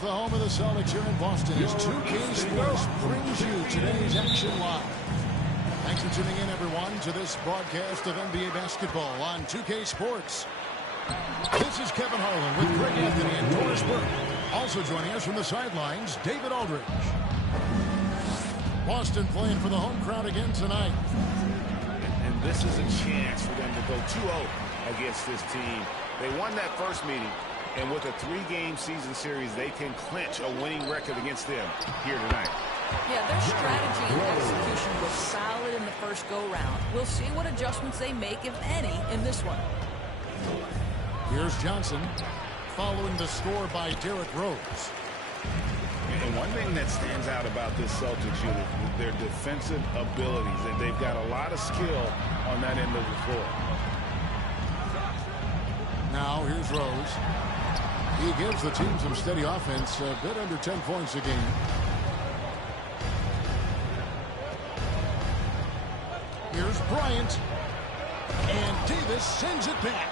It's the home of the Celtics here in Boston as 2K Sports brings you today's action live. Thanks for tuning in, everyone, to this broadcast of NBA basketball on 2K Sports. This is Kevin Harlan with Greg Anthony and Doris Burke. Also joining us from the sidelines, David Aldridge. Boston playing for the home crowd again tonight. And this is a chance for them to go 2-0 against this team. They won that first meeting, and with a 3-game season series, they can clinch a winning record against them here tonight. Yeah, their strategy and execution was solid in the first go-round. We'll see what adjustments they make, if any, in this one. Here's Johnson, following the score by Derrick Rose. And one thing that stands out about this Celtics unit is their defensive abilities. And they've got a lot of skill on that end of the floor. Now here's Rose. He gives the team some steady offense, a bit under 10 points a game. Here's Bryant. And Davis sends it back.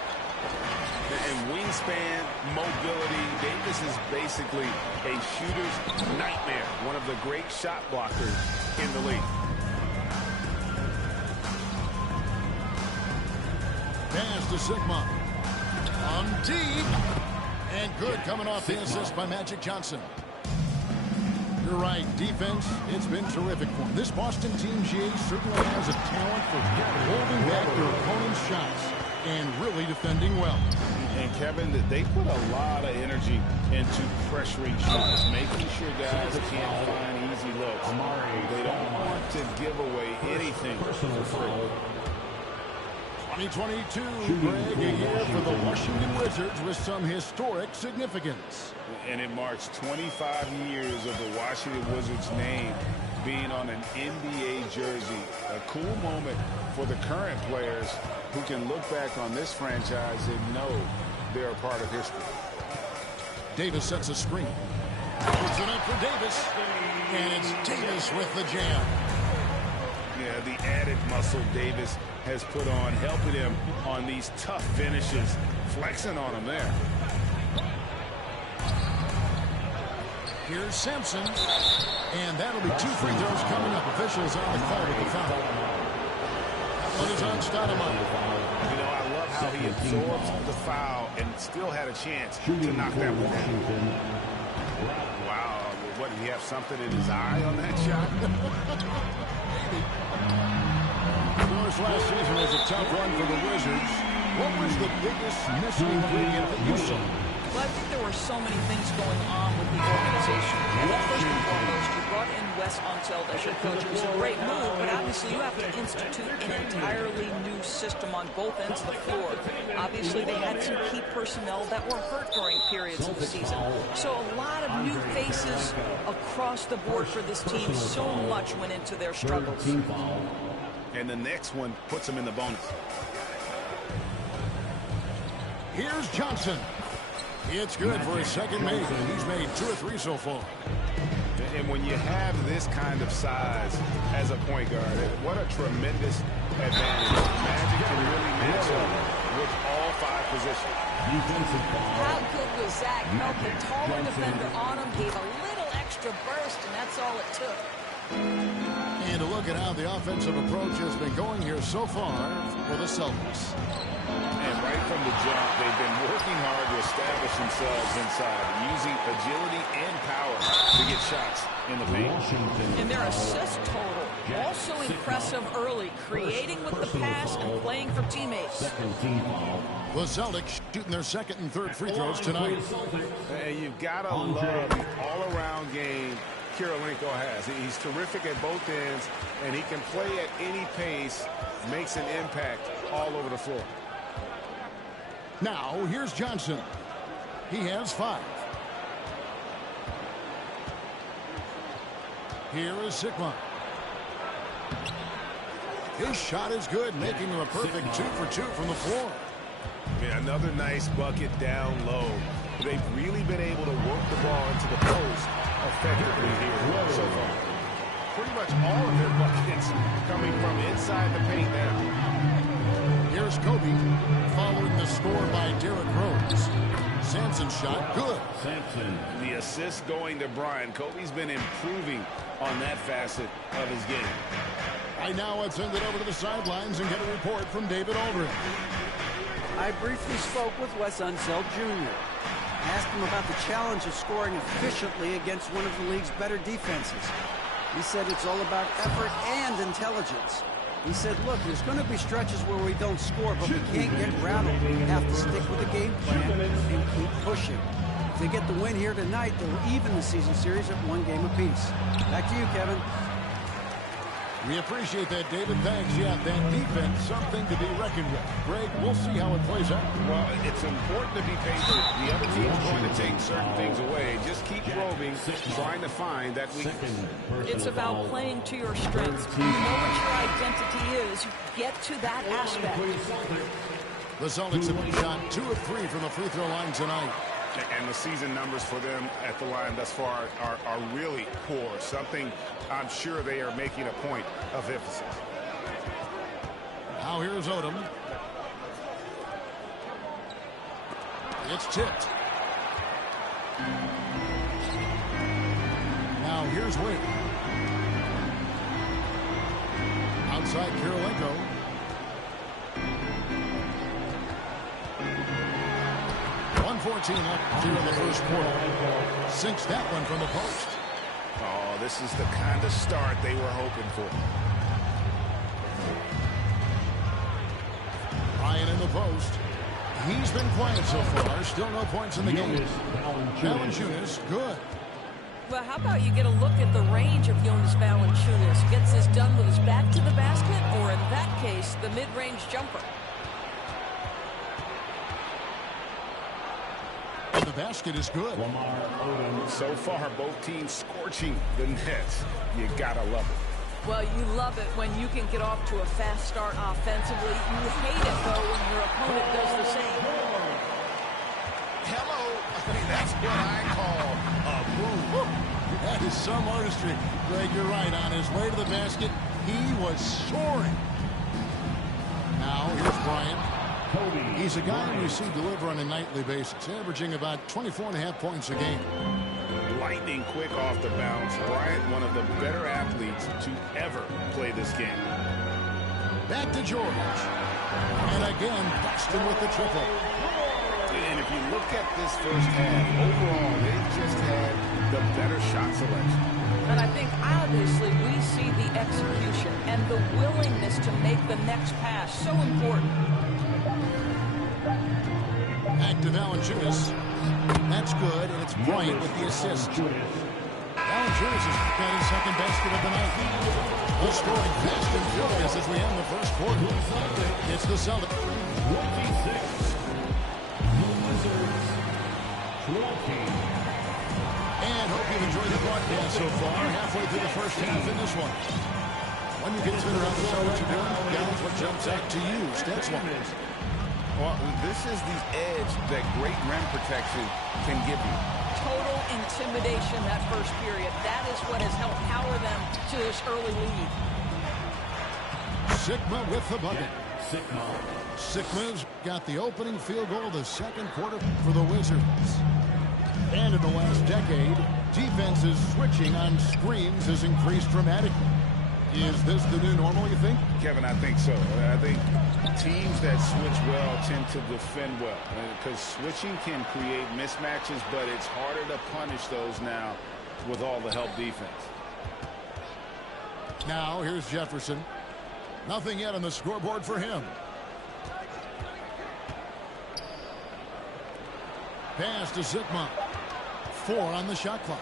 And wingspan, mobility, Davis is basically a shooter's nightmare. One of the great shot blockers in the league. Pass to Sigma. On deep. And good coming off the assist by Magic Johnson. You're right, defense, it's been terrific for them. This Boston team, GA, certainly has a talent for holding back their opponent's shots and really defending well. And Kevin, they put a lot of energy into pressuring shots, making sure guys can't find easy looks. They don't want to give away anything for free. 2022, Greg, a year for the Washington Wizards with some historic significance. And it marks 25 years of the Washington Wizards name being on an NBA jersey. A cool moment for the current players who can look back on this franchise and know they're a part of history. Davis sets a screen. Puts it up for Davis. And it's Davis with the jam. Yeah, the added muscle Davis has put on, helping him on these tough finishes, flexing on him there. Here's Sampson. And that'll be 2 free throws coming up. Officials on the call with the foul. That one is on Stoudemire. You know, I love how he absorbs the foul and still had a chance to knock that one down. Wow, what, did he have something in his eye on that shot? Maybe. Last season was a tough run for the Wizards. What was the biggest missing ingredient that you saw? Well, I think there were so many things going on with the organization. First and foremost, you brought in Wes Unseld as your coach. It was a great move, but obviously you have to institute an entirely new system on both ends of the floor. Obviously, they had some key personnel that were hurt during periods of the season. So a lot of new faces across the board for this team. So much went into their struggles. And the next one puts him in the bonus. Here's Johnson. It's good for his second make. He's made 2 or 3 so far. And when you have this kind of size as a point guard, what a tremendous advantage. Magic can really match up with all 5 positions. How good was that? Helped the taller defender on him, gave a little extra burst, and that's all it took. And a look at how the offensive approach has been going here so far for the Celtics. And right from the jump, they've been working hard to establish themselves inside, using agility and power to get shots in the paint. And their assist total, also impressive early, creating with the pass and playing for teammates. The Celtics shooting their second and third free throws tonight. And you've got to love the all-around game Kirilenko has. He's terrific at both ends, and he can play at any pace, makes an impact all over the floor. Now, here's Johnson. He has 5. Here is Sigma. His shot is good, making him a perfect 2 for 2 from the floor. Yeah, another nice bucket down low. They've really been able to work the ball into the post effectively here so far. Pretty much all of their buckets coming from inside the paint now. Here's Kobe, following the score by Derrick Rose. Sampson's shot, good. The assist going to Bryant. Kobe's been improving on that facet of his game. Right now, let's send it over to the sidelines and get a report from David Aldridge. I briefly spoke with Wes Unseld Jr. Asked him about the challenge of scoring efficiently against one of the league's better defenses. He said it's all about effort and intelligence. He said, look, there's going to be stretches where we don't score, but we can't get rattled. We have to stick with the game plan and keep pushing. If they get the win here tonight, they'll even the season series at 1 game apiece. Back to you, Kevin. We appreciate that, David. Thanks. Yeah, that defense, something to be reckoned with. Greg, we'll see how it plays out. Well, it's important to be patient. The other team's going to take certain things away. Just keep probing, trying to find that weakness. It's about playing to your strengths. You know what your identity is. You get to that aspect. The Celtics have shot 2 of 3 from the free throw line tonight. And the season numbers for them at the line thus far are really poor. Something I'm sure they are making a point of emphasis. Now here's Odom. It's tipped. Now here's Wade. Outside Kirilenko. .14 left here in the first quarter. Sinks that one from the post. Oh, this is the kind of start they were hoping for. Ryan in the post. He's been quiet so far. Still no points in the game. Valanciunas, good. Well, how about you get a look at the range of Jonas Valanciunas? Gets this done with his back to the basket, or in that case, the mid-range jumper. The basket is good. So far, both teams scorching the nets. You gotta love it. Well, you love it when you can get off to a fast start offensively. You hate it, though, when your opponent does the same. Hello. I mean, that's what I call a move. That is some artistry. Greg, you're right. On his way to the basket, he was soaring. Now, here's Bryant. He's a guy we see deliver on a nightly basis, averaging about 24.5 points a game. Lightning quick off the bounce. Bryant, one of the better athletes to ever play this game. Back to George. And again, Boston with the triple. And if you look at this first half, overall, they just had the better shot selection. And I think, obviously, we see the execution and the willingness to make the next pass so important. Back to Valanciunas. That's good, and it's Bryant with the assist. Valanciunas has got his second basket of the night. We're scoring fast and furious as we end the first quarter. It's the Celtics. And hope you've enjoyed the broadcast so far. Halfway through the first half in this one. When you consider how the Celtics are doing, guys, what jumps out to you, stats wise? Well, this is the edge that great rim protection can give you. Total intimidation that first period. That is what has helped power them to this early lead. Sigma with the bucket. Sigma's got the opening field goal of the second quarter for the Wizards. And in the last decade, defenses switching on screens has increased dramatically. Is this the new normal, you think? Kevin, I think so. I think teams that switch well tend to defend well. Because switching can create mismatches, but it's harder to punish those now with all the help defense. Now, here's Jefferson. Nothing yet on the scoreboard for him. Pass to Sigma. 4 on the shot clock.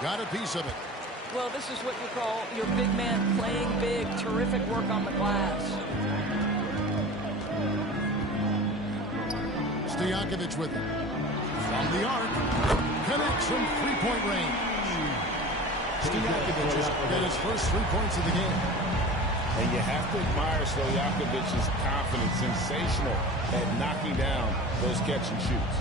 Got a piece of it. Well, this is what you call your big man playing big. Terrific work on the glass. Stojakovic with it. From the arc. Connects from three-point range. Stojakovic has got his first 3 points of the game. And you have to admire Stojakovic's confidence. Sensational at knocking down those catch and shoots.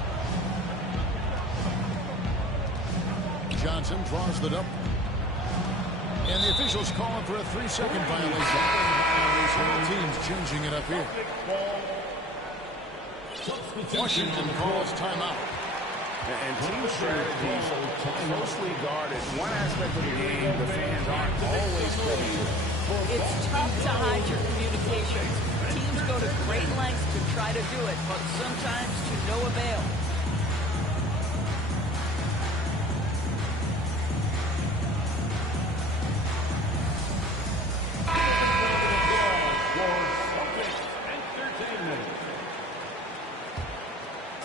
Johnson draws the double. And the officials calling for a 3-second violation. Both teams changing it up here. Washington calls timeout. And team strategies closely guarded. One aspect of the game the fans aren't always privy to. It's tough to hide your communications. Teams go to great lengths to try to do it, but sometimes to no avail.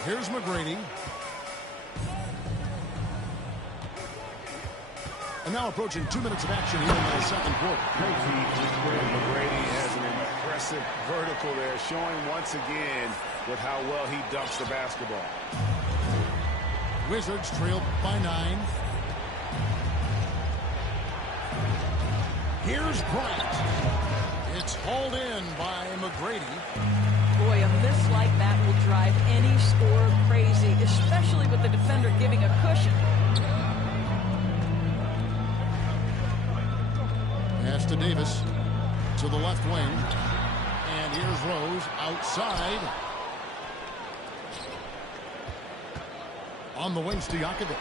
Here's McGrady. And now approaching 2 minutes of action here in the second quarter. McGrady has an impressive vertical there, showing once again with how well he dunks the basketball. Wizards trail by 9. Here's Bryant. It's hauled in by McGrady. Boy, a miss like that will drive any scorer crazy, especially with the defender giving a cushion. Pass to Davis to the left wing. And here's Rose outside. On the wing, Stojakovic.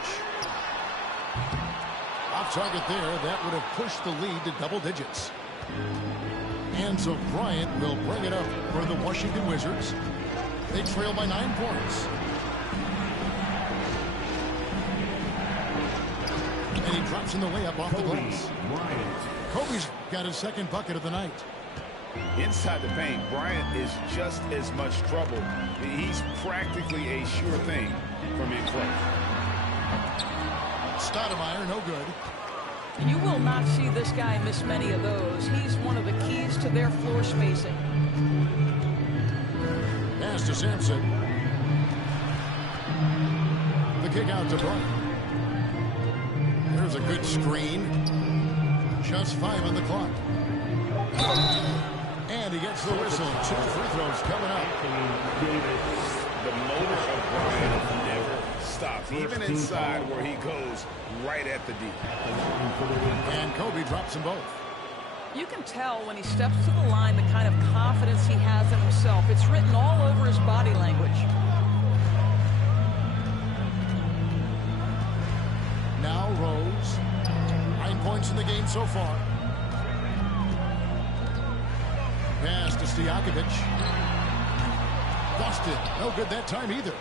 Off target there. That would have pushed the lead to double digits. And so Bryant will bring it up for the Washington Wizards. They trail by 9 points. And he drops in the layup off the glass. Kobe's got his second bucket of the night. Inside the paint, Bryant is just as much trouble. He's practically a sure thing from in close. Stoudemire, no good. You will not see this guy miss many of those. He's one of the keys to their floor spacing. Pass to Sampson. The kick out to Bryant. There's a good screen. Just 5 on the clock. And he gets the whistle. 2 free throws coming up. The motor of Bryant never stops, even inside where he goes right at the D. And Kobe drops them both. You can tell when he steps to the line the kind of confidence he has in himself. It's written all over his body language. Now Rose. 9 points in the game so far. Pass to Stojakovic. Busted. No good that time either.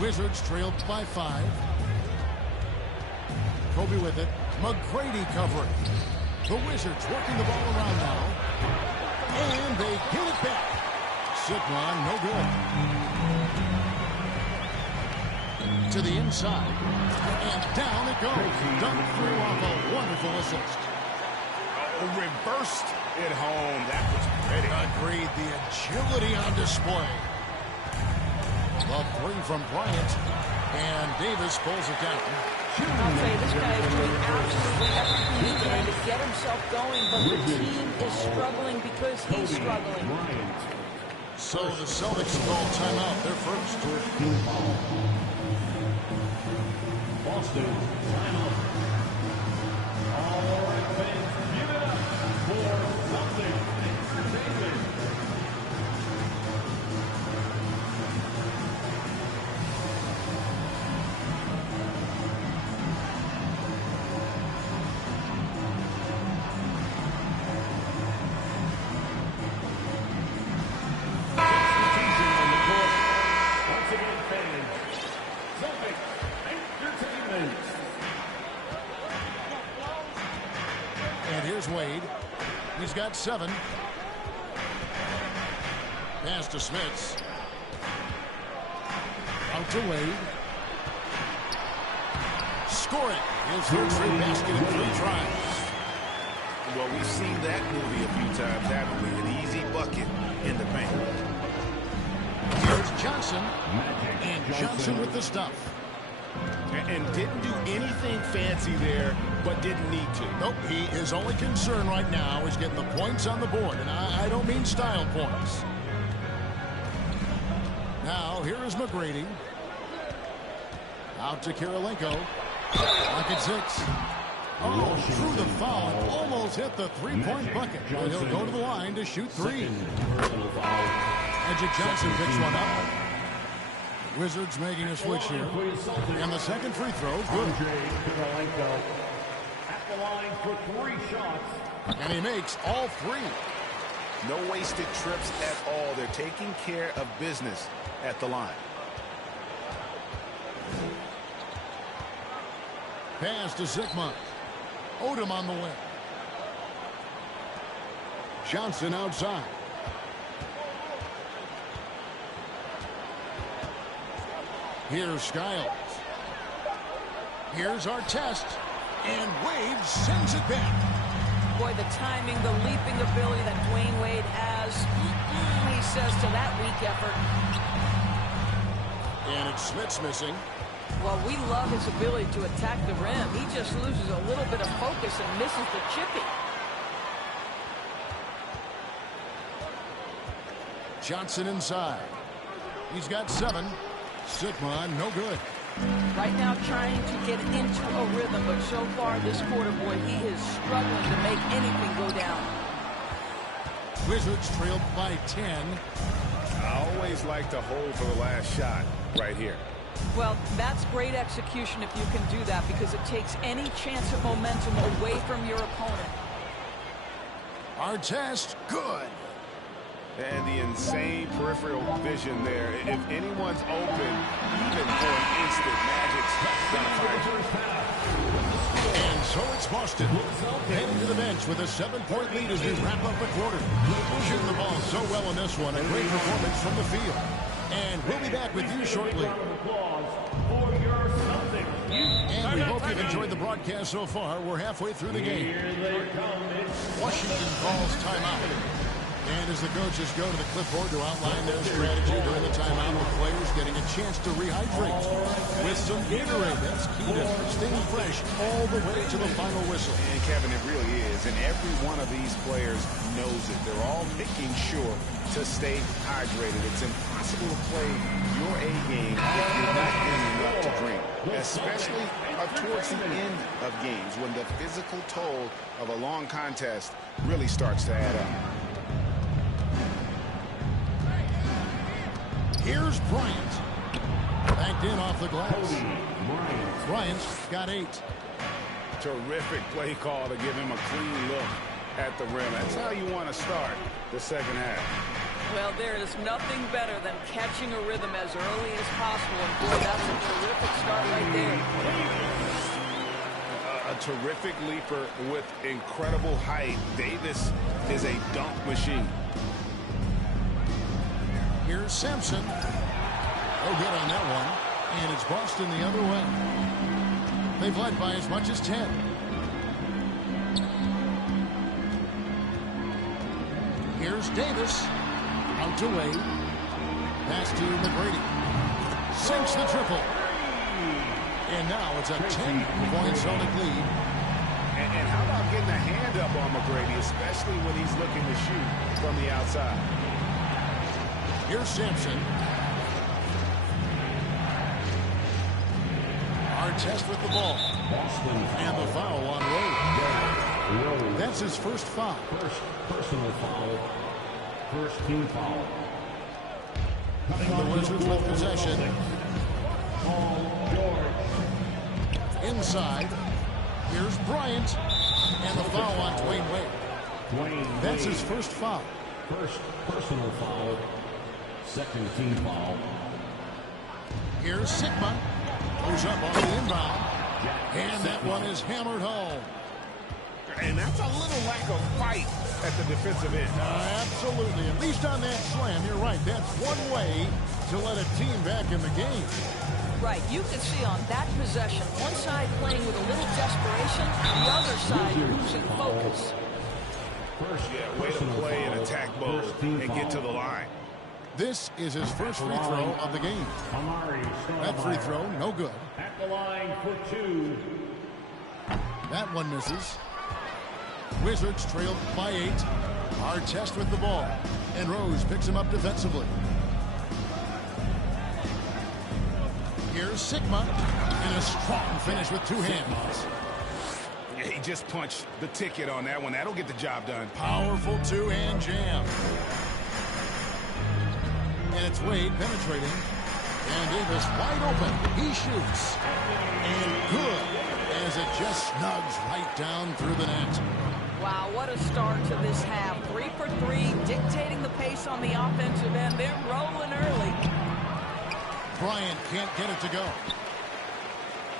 Wizards trailed by 5. Kobe with it. McGrady covering. The Wizards working the ball around now. And they get it back. Sidron, no good. To the inside. And down it goes. Dunked through off a wonderful assist. Reversed it home. That was pretty. Agreed. The agility on display. A 3 from Bryant. And Davis pulls it down. I'll tell you, this guy is doing absolutely everything he can to get himself going, but the team is struggling because he's struggling. So the Celtics call timeout. They're first. Boston, timeout. All right, fans, give it up for something entertainment. And here's Wade. He's got 7. Pass to Smits. Out to Wade. Score it. His third straight basket in 3 tries. Well, we've seen that movie a few times, haven't we? An easy bucket in the paint. Here's Johnson. And Johnson with the stuff. And didn't do anything fancy there, but didn't need to. Nope, his only concern right now is getting the points on the board. And I don't mean style points. Now, here is McGrady. Out to Kirilenko. Lock at 6. Oh, threw the foul and almost hit the three-point bucket. But he'll go to the line to shoot three. Magic Johnson picks one up. Wizards making a switch here. And the second free throw, good. At the line for 3 shots. And he makes all 3. No wasted trips at all. They're taking care of business at the line. Pass to Sigma. Odom on the wing. Johnson outside. Here's Skiles. Here's Artest. And Wade sends it back. Boy, the timing, the leaping ability that Dwayne Wade has, he says to that weak effort. And it's Smith's missing. Well, we love his ability to attack the rim. He just loses a little bit of focus and misses the chippy. Johnson inside. He's got 7. Sigma, no good. Right now trying to get into a rhythm, but so far this quarter, boy, he is struggling to make anything go down. Wizards trailed by 10. I always like to hold for the last shot right here. Well, that's great execution if you can do that, because it takes any chance of momentum away from your opponent. Artest, good. And the insane peripheral vision there. If anyone's open, even for an instant, Magic's gonna find you. And so it's Boston heading to the bench with a 7-point lead as we wrap up the quarter. Shooting the ball so well in this one. A great performance from the field. And we'll be back with you shortly. And we hope you've enjoyed the broadcast so far. We're halfway through the game. Washington calls timeout. And as the coaches go to the clipboard to outline their strategy during the timeout, the players getting a chance to rehydrate with some Gatorade. That's key to staying fresh all the way to the final whistle. And Kevin, it really is. And every one of these players knows it. They're all making sure to stay hydrated. It's impossible to play your A game if you're not getting enough to drink, especially towards the end of games when the physical toll of a long contest really starts to add up. Here's Bryant. Backed in off the glass. Bryant's got 8. Terrific play call to give him a clean look at the rim. That's how you want to start the second half. Well, there is nothing better than catching a rhythm as early as possible. And boy, that's a terrific start right there. A terrific leaper with incredible height. Davis is a dunk machine. Here's Sampson. No good on that one. And it's Boston the other way. They've led by as much as 10. Here's Davis. Out to Wade. Pass to McGrady. Sinks the triple. And now it's a 10-point Celtic lead. And how about getting a hand up on McGrady, especially when he's looking to shoot from the outside. Here's Sampson. Artest with the ball. And the foul on Rose. That's his first foul. First personal foul. First team foul. The Wizards with possession. Paul George. Inside. Here's Bryant. And the foul on Dwayne Wade. That's his first foul. First personal foul. Second team foul. Here's Sigma. Goes up on the inbound. And that one is hammered home. And that's a little lack of fight at the defensive end. Absolutely. At least on that slam, you're right. That's one way to let a team back in the game. Right, you can see on that possession, one side playing with a little desperation, the other side losing focus. Way to play in attack mode and get to the line. This is his first free throw of the game. That free throw, no good. At the line for 2. That one misses. Wizards trailed by 8. Artest with the ball. And Rose picks him up defensively. Here's Sigma. And a strong finish with 2 hands. just punch the ticket on that one. That'll get the job done. Powerful two-hand jam. And it's Wade penetrating. And Davis wide open. He shoots. And good, as it just snugs right down through the net. Wow, what a start to this half. 3 for 3, dictating the pace on the offensive end. They're rolling early. Bryant can't get it to go.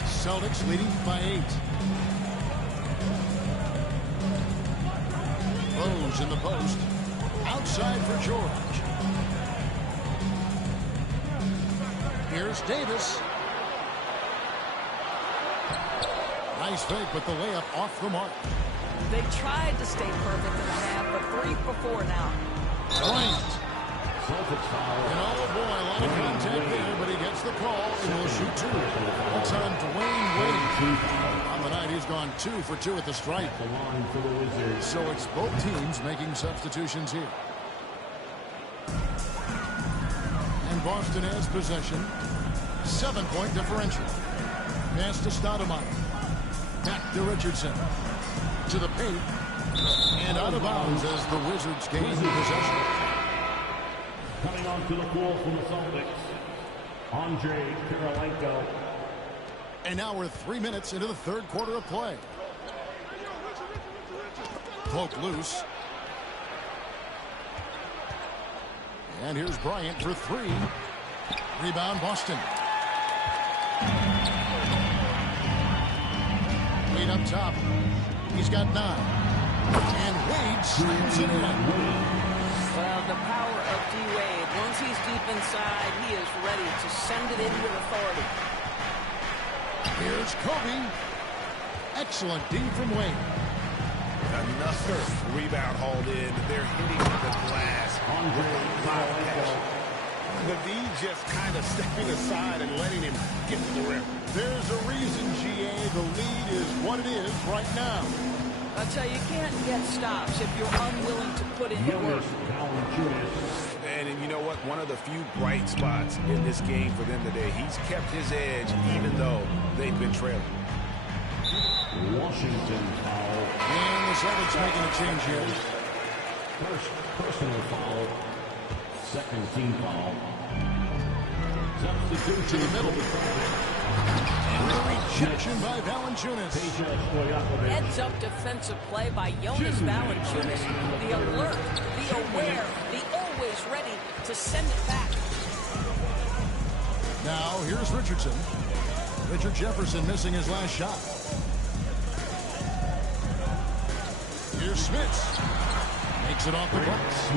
Celtics leading by 8. Rose in the post. Outside for George. Here's Davis. Nice fake, but the layup off the mark. They tried to stay perfect in the half, but 3 for 4 now. Bryant. And oh boy, a lot of contact there, but he gets the call and will shoot 2. It's on Dwayne Wade. On the night, he's gone 2 for 2 at the stripe. So it's both teams making substitutions here. And Boston has possession. 7-point differential. Pass to Stoudemire. Back to Richardson. To the paint. And out of bounds as the Wizards gain possession. Coming onto the floor from the Celtics, Andre Kirilenko. And now we're 3 minutes into the third quarter of play. Poke loose. And here's Bryant for 3. Rebound Boston. Wade up top. He's got 9. And Wade slams it in. Well, the power of D-Wade. Once he's deep inside, he is ready to send it in with authority. Here's Kobe. Excellent D from Wade. Another rebound hauled in. They're hitting the glass. The D just kind of stepping aside and letting him get to the rim. There's a reason, GA. The lead is what it is right now. I'll tell you, you can't get stops if you're unwilling to put in the work. And you know what? One of the few bright spots in this game for them today. He's kept his edge even though they've been trailing. Washington foul. And the Celtics making a change here. First personal foul. Second team foul. Substitution To the middle. And the rejection by Valanciunas. Heads up defensive play by Jonas Valanciunas. The alert, the aware, the always ready to send it back. Now here's Richardson. Richard Jefferson missing his last shot. Here's Smits. Makes it off the box.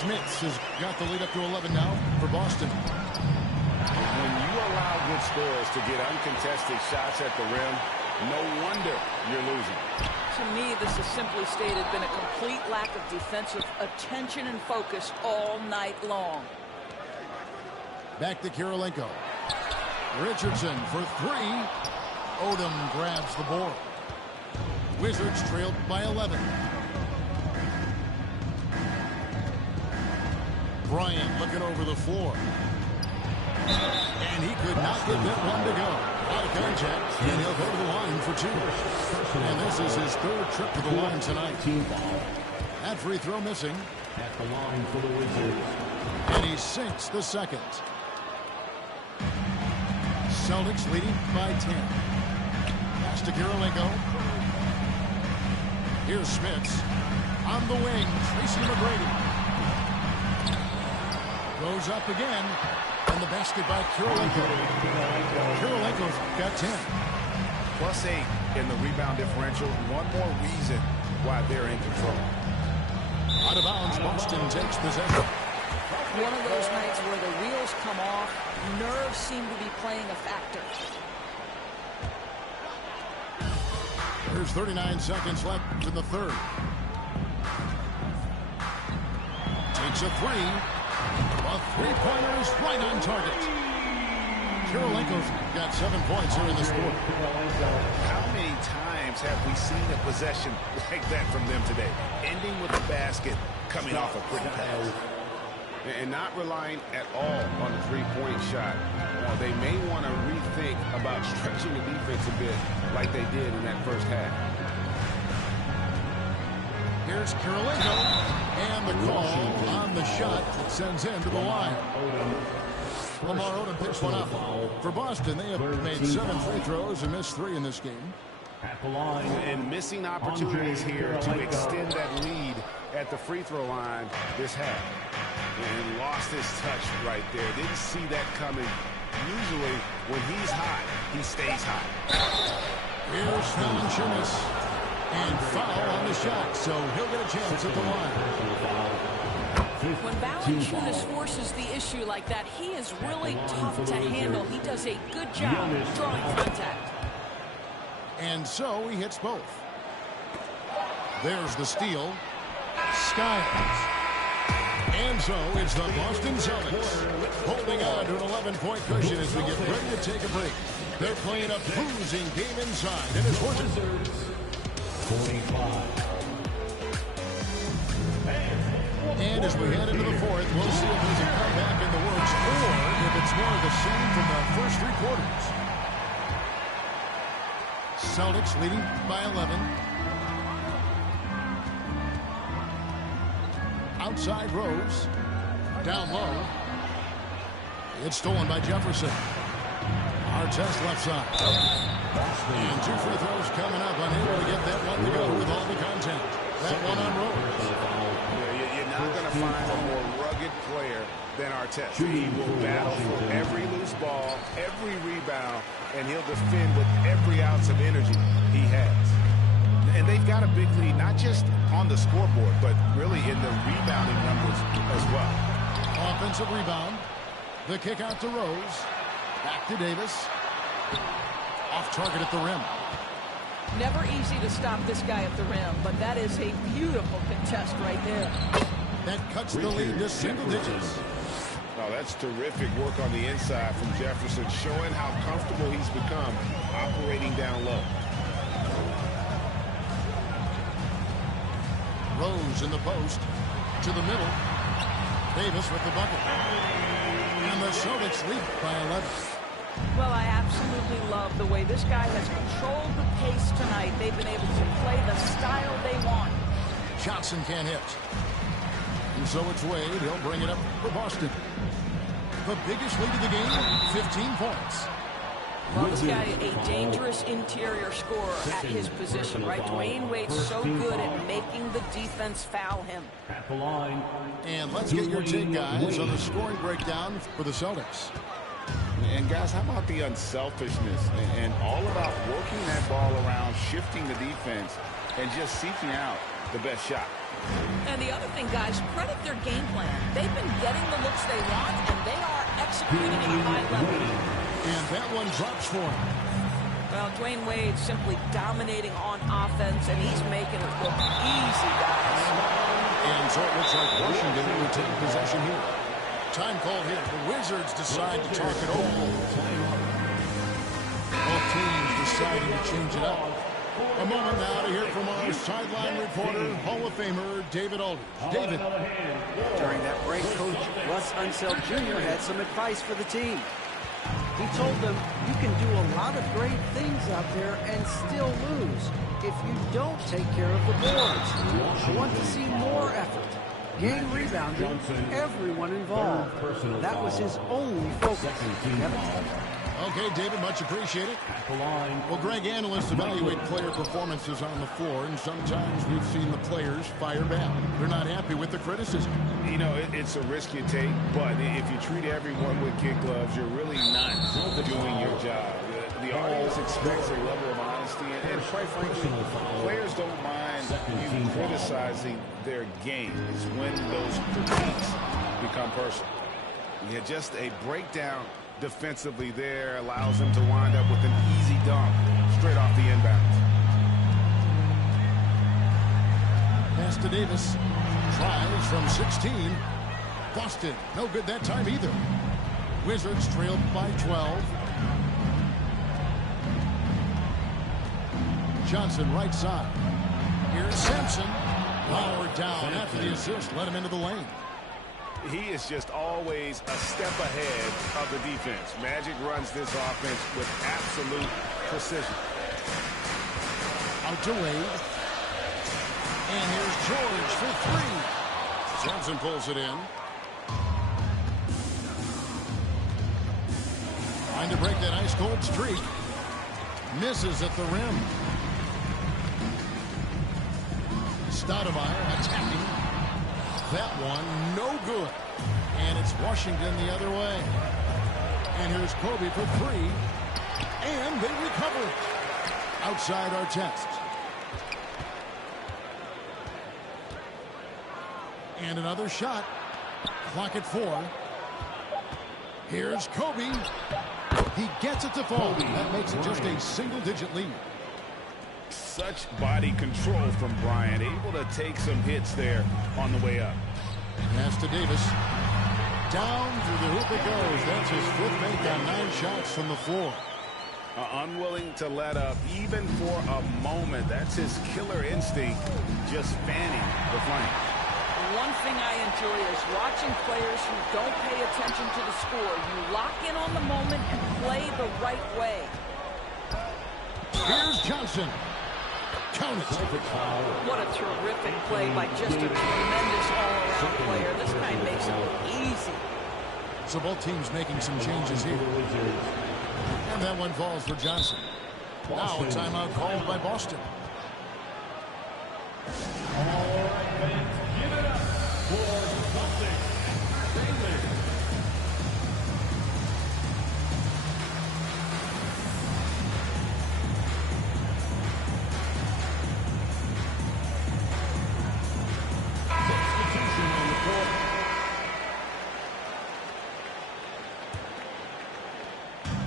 Smits has got the lead up to 11 now for Boston. When you allow good scorers to get uncontested shots at the rim, no wonder you're losing. To me, this has simply stated been a complete lack of defensive attention and focus all night long. Back to Kirilenko. Richardson for 3. Odom grabs the board. Wizards trailed by 11. Bryant looking over the floor. And he could not get that one to go. Out of contact, and he'll go to the line for 2. And this is his 3rd trip to the line tonight. That free throw missing. At the line for the Wizards. And he sinks the 2nd. Celtics leading by 10. Pass to Kirilenko. Here's Smits. On the wing, Tracy McGrady. Goes up again. And the basket by Kirilenko. Kirilenko's got 10. +8 in the rebound differential. One more reason why they're in control. Out of bounds, Boston takes possession. One of those nights where the wheels come off, nerves seem to be playing a factor. There's 39 seconds left in the 3rd. Takes a 3. A 3-pointer is right on target. Kirilenko's got 7 points here in this quarter. How many times have we seen a possession like that from them today? Ending with a basket, coming off a pretty pass. and not relying at all on the three-point shot. They may want to rethink about stretching the defense a bit like they did in that first half. Here's Kirilenko, and the call on the shot that sends him to the line. Lamar Odom picks one up. For Boston, they have made 7 free throws and missed 3 in this game. At the line. And missing opportunities here to extend that lead at the free throw line this half. And lost his touch right there. Didn't see that coming. Usually, when he's hot, he stays hot. Here's Valanciunas. And foul on the shot, so he'll get a chance at the line. When Valanciunas forces the issue like that, he is really tough to handle. He does a good job drawing contact. And so he hits both. There's the steal. Skiles. And so it's the Boston Celtics holding on to an 11-point cushion as we get ready to take a break. They're playing a bruising game inside, and it's working. 45. And as we head into the fourth, we'll see if there's a comeback in the works or if it's more of the same from the first 3 quarters. Celtics leading by 11. Outside Rose. Down low. It's stolen by Jefferson. Artest left side. And 2 free throws coming up. Unable to get that one to go with all the content. That one on Rose. You're not going to find a more rugged player than Artest. He will battle for every loose ball, every rebound, and he'll defend with every ounce of energy he has. And they've got a big lead, not just on the scoreboard, but really in the rebounding numbers as well. Offensive rebound. The kick out to Rose. Back to Davis. Off target at the rim. Never easy to stop this guy at the rim, but that is a beautiful contest right there. That cuts the lead to single digits. Oh, that's terrific work on the inside from Jefferson, showing how comfortable he's become operating down low. Rose in the post. To the middle. Davis with the bucket. And the Celtics lead by 11. Well, I absolutely love the way this guy has controlled the pace tonight. They've been able to play the style they want. Johnson can't hit. And so it's Wade. He'll bring it up for Boston. The biggest lead of the game, 15 points. Well, this guy, a dangerous interior scorer at his position, right? Dwayne Wade's so good at making the defense foul him. At the line. And let's get your take, guys, on the scoring breakdown for the Celtics. And, guys, how about the unselfishness and all about working that ball around, shifting the defense, and just seeking out the best shot. And the other thing, guys, credit their game plan. They've been getting the looks they want, and they are executing at a high level. And that one drops for him. Well, Dwayne Wade simply dominating on offense, and he's making it look easy, guys. And so it looks like Washington will take possession here. Time called here. The Wizards decide to talk it over. Both teams deciding to change it up. A moment now to hear from our sideline reporter, Hall of Famer David Aldridge. David. During that break, Coach Russ Unseld Jr. had some advice for the team. He told them, you can do a lot of great things out there and still lose if you don't take care of the boards. I want to see more effort. Game rebounding, everyone involved. That was his only focus. Okay, David, much appreciated. Well, Greg, analysts evaluate player performances on the floor, and sometimes we've seen the players fire back. They're not happy with the criticism. You know, it's a risk you take, but if you treat everyone with kid gloves, you're really not doing your job. The audience expects a level of honesty, and quite frankly, players don't mind you criticizing their game. It's when those critiques become personal. We had just a breakdown defensively there, allows him to wind up with an easy dunk straight off the inbounds. Pass to Davis. Tries from 16. Boston, no good that time either. Wizards trailed by 12. Johnson right side. Here's Sampson. Power down after the assist. Let him into the lane. He is just always a step ahead of the defense. Magic runs this offense with absolute precision. Out to Wade. And here's George for three. Johnson pulls it in. Trying to break that ice-cold streak. Misses at the rim. Stoudemire attacking. That one, no good. And it's Washington the other way. And here's Kobe for three. And they recover it. Outside our test. And another shot. Clock at 4. Here's Kobe. He gets it to fall. That makes it just a single-digit lead. Such body control from Bryant. Able to take some hits there on the way up. Pass to Davis. Down through the hoop it goes. That's his 5th make on 9 shots from the floor. Unwilling to let up even for a moment. That's his killer instinct, just fanning the flank. One thing I enjoy is watching players who don't pay attention to the score. You lock in on the moment and play the right way. Here's Johnson. Count it. What a terrific play by just a tremendous all-around player. This guy makes it look easy. So both teams making some changes here. And that one falls for Johnson. Now a timeout called by Boston. All right, fans, give it up for something. Substitution on the court.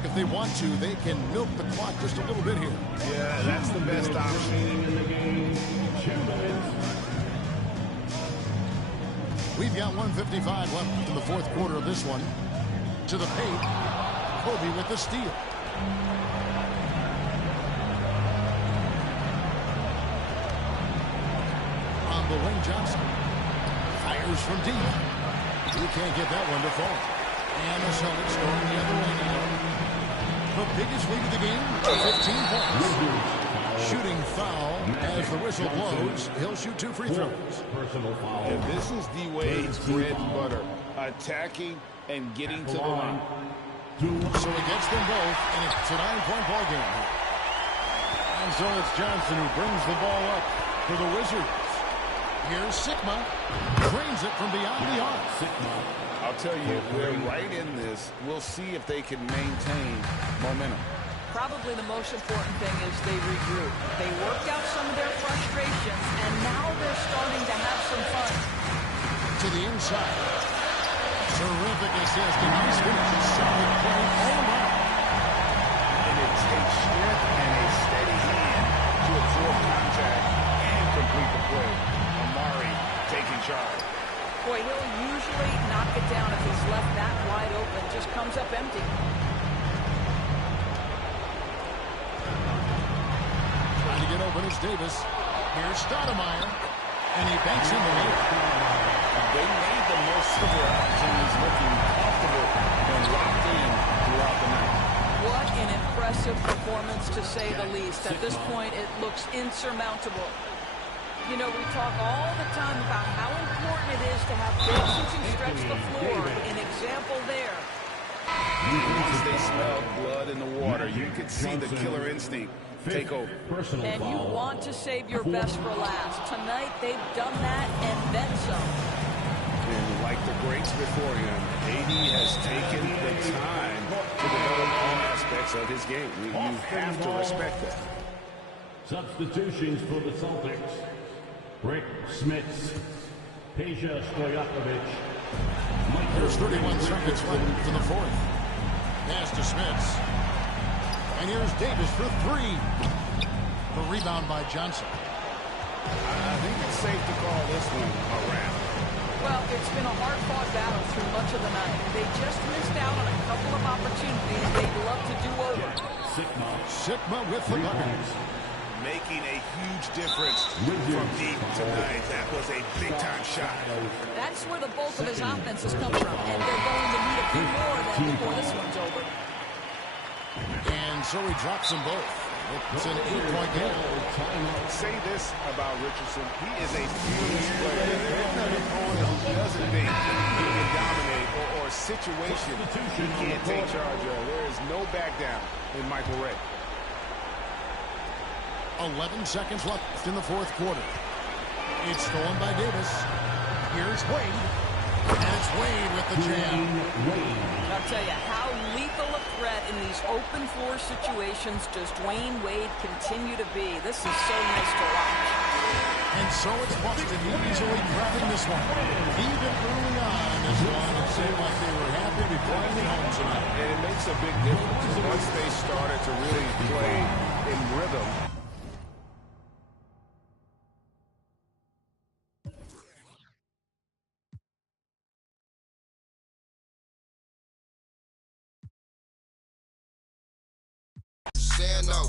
If they want to, they can milk the clock just a little bit here. Yeah, that's the best option. In the game, 2 minutes. We've got 1:55 left in the 4th quarter of this one. To the paint. Kobe with the steal. On the wing, Johnson. Fires from deep. He can't get that one to fall. And the Celtics going the other way now. The biggest lead of the game, 15 points. Shooting foul as the whistle blows. He'll shoot 2 free throws. Personal foul. And this is D-Wade's bread and butter. Attacking and getting to the line. So he gets them both, and it's a 9-point ball game. And so it's Johnson who brings the ball up for the Wizards. Here's Sigma. Drains it from beyond the arc. I'll tell you, we're right in this. We'll see if they can maintain momentum. Probably the most important thing is they regroup. They worked out some of their frustrations, and now they're starting to have some fun. To the inside. Terrific assist, and nice finish. Solid play all around. And it takes strength and a steady hand to absorb contact and complete the play. Amari taking charge. Boy, he'll usually knock it down if he's left that wide open. Just comes up empty. Trying to get open is Davis. Here's Stoudemire. And he banks in the lead. They made the most of their opportunities, looking comfortable and locked in throughout the night. What an impressive performance, to say the least. At this point, it looks insurmountable. You know, we talk all the time about how important it is to have bigs who can stretch the floor. An example there. Once they smelled blood in the water, you could see the killer instinct take over. And you want to save your best for last. Tonight, they've done that and then some. And like the greats before him, AD has taken the time to develop all aspects of his game. You have to respect that. Substitutions for the Celtics. Rick Smits, Peja Stojakovic. There's 31 seconds left in the 4th. Pass to Smits. And here's Davis for 3. The rebound by Johnson. I think it's safe to call this one a wrap. Well, it's been a hard-fought battle through much of the night. They just missed out on a couple of opportunities they'd love to do over. Sigma with the bucket. making a huge difference from deep tonight. That was a big-time shot. That's where the bulk of his offense has come from, and they're going to need a few more of them before this one's over. And so he drops them both. It's an 8-point game. Say this about Richardson. He is a fearless player. There's not an opponent who doesn't think he can dominate or a situation he can't take charge of. There is no back down in Michael Ray. 11 seconds left in the fourth quarter. It's stolen by Davis. Here's Wade. And it's Wade with the jam. I'll tell you, how lethal a threat in these open floor situations does Dwayne Wade continue to be. This is so nice to watch. And so it's Boston easily grabbing this one. Even early on in this one, it seemed like they were happy to be playing at home tonight. And it makes a big difference once they started to really play in rhythm.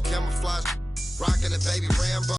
Camouflage, rocking the baby Rambo.